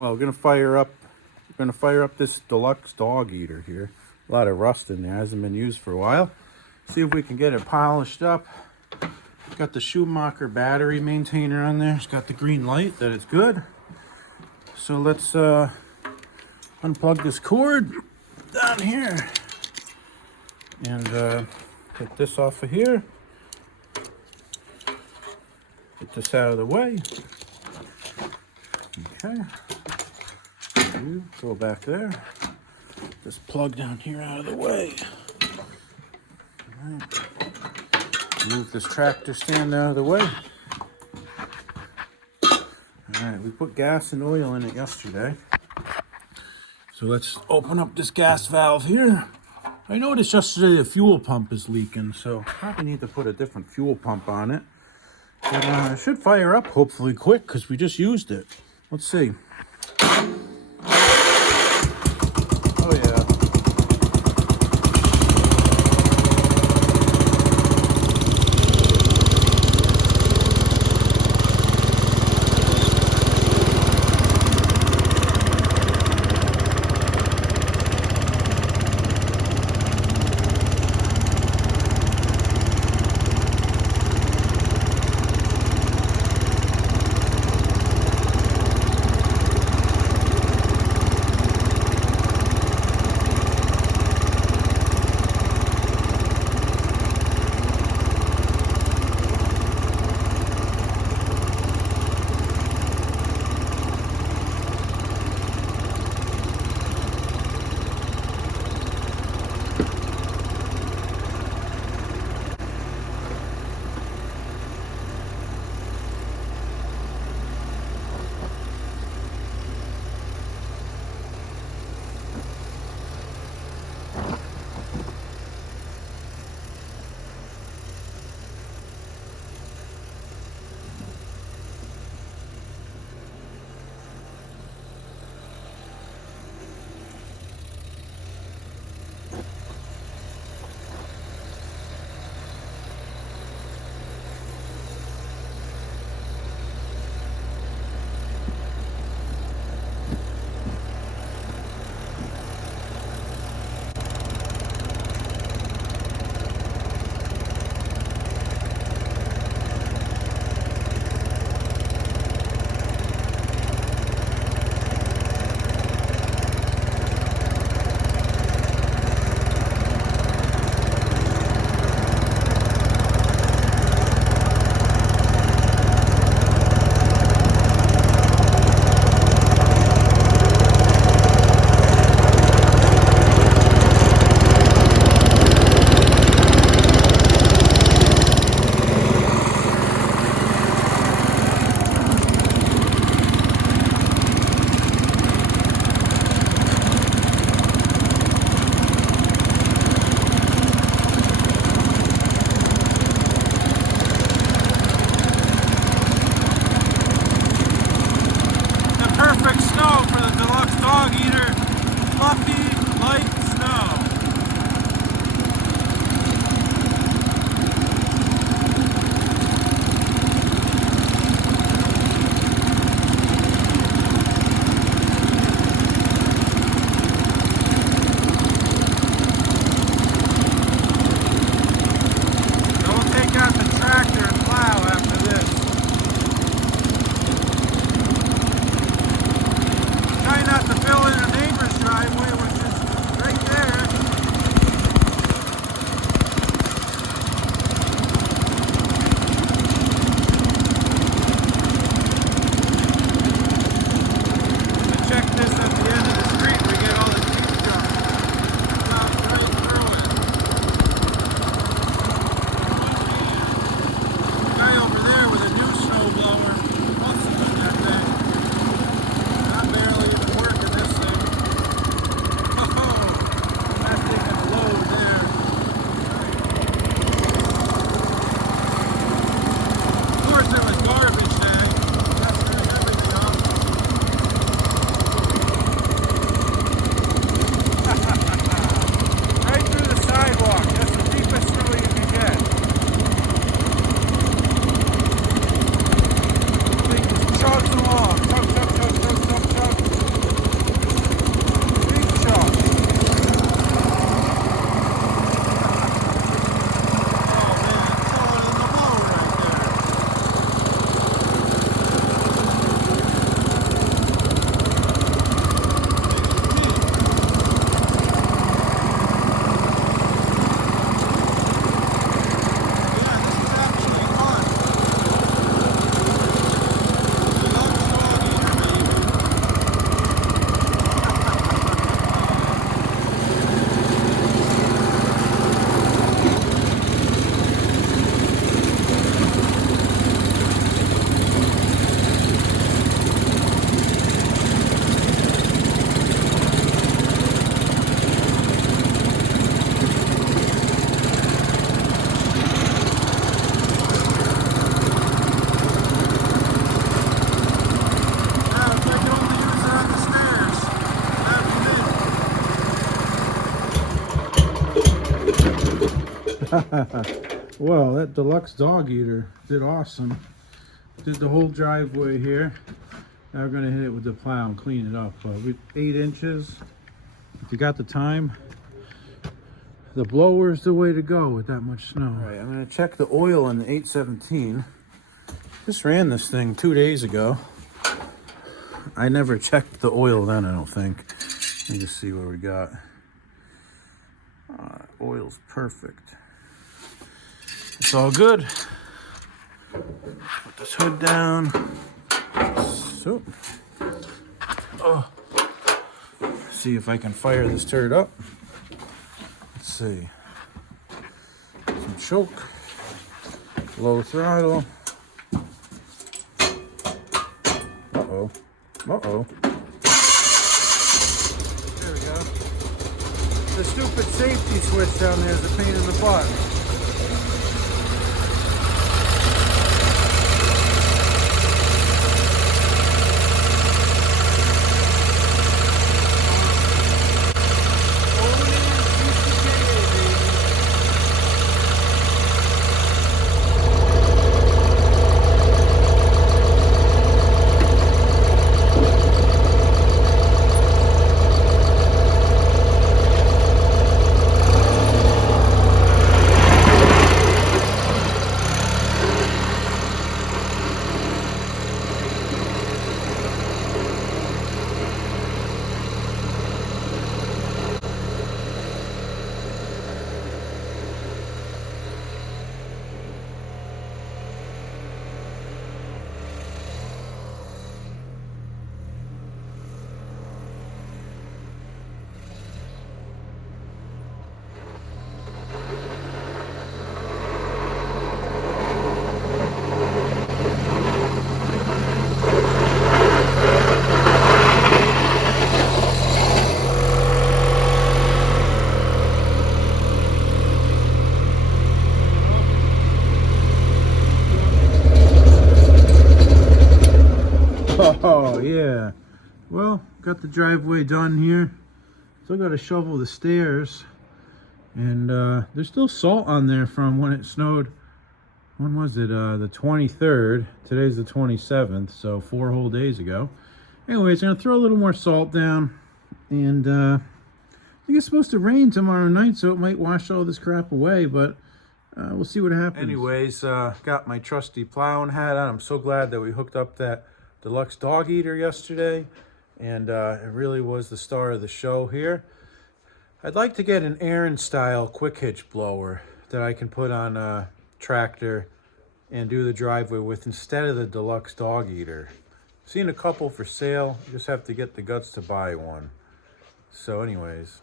Well, we're gonna fire up this Deluxe dog eater here. A lot of rust in there, hasn't been used for a while. See if we can get it polished up. Got the Schumacher battery maintainer on there. It's got the green light that it's good. So let's unplug this cord down here and take this off of here. Get this out of the way. Okay. Go back there. This plug down here out of the way. All right. Move this tractor stand out of the way. All right, we put gas and oil in it yesterday. So let's open up this gas valve here. I noticed yesterday the fuel pump is leaking, so probably need to put a different fuel pump on it. But it should fire up hopefully quick because we just used it. Let's see. Oh yeah. Perfect snow for the Deluxe dog eater. Fluffy, light snow. So we'll take out the tractor and plow after this. Try not to fill in a neighbor's driveway, which is right Well, that Deluxe dog eater did awesome. Did the whole driveway here. Now we're gonna hit it with the plow and clean it up. With 8 inches, if you got the time, the blower's the way to go with that much snow. All right, I'm gonna check the oil on the 817. Just ran this thing 2 days ago. I never checked the oil then, I don't think. Let me just see what we got. Oil's perfect. It's all good. Put this hood down. So, see if I can fire this turd up. Let's see. Some choke. Low throttle. Uh-oh. Uh-oh. There we go. The stupid safety switch down there is a pain in the butt. Oh yeah, well, got the driveway done here. Still got to shovel the stairs, and there's still salt on there from when it snowed. When was it? The 23rd. Today's the 27th, so 4 whole days ago. Anyways, I'm gonna throw a little more salt down, and I think it's supposed to rain tomorrow night, so it might wash all this crap away, but we'll see what happens. Anyways, got my trusty plowing hat on. I'm so glad that we hooked up that Deluxe dog eater yesterday, and it really was the star of the show here. I'd like to get an Aaron style quick hitch blower that I can put on a tractor and do the driveway with instead of the Deluxe dog eater. Seen a couple for sale, you just have to get the guts to buy one. So anyways,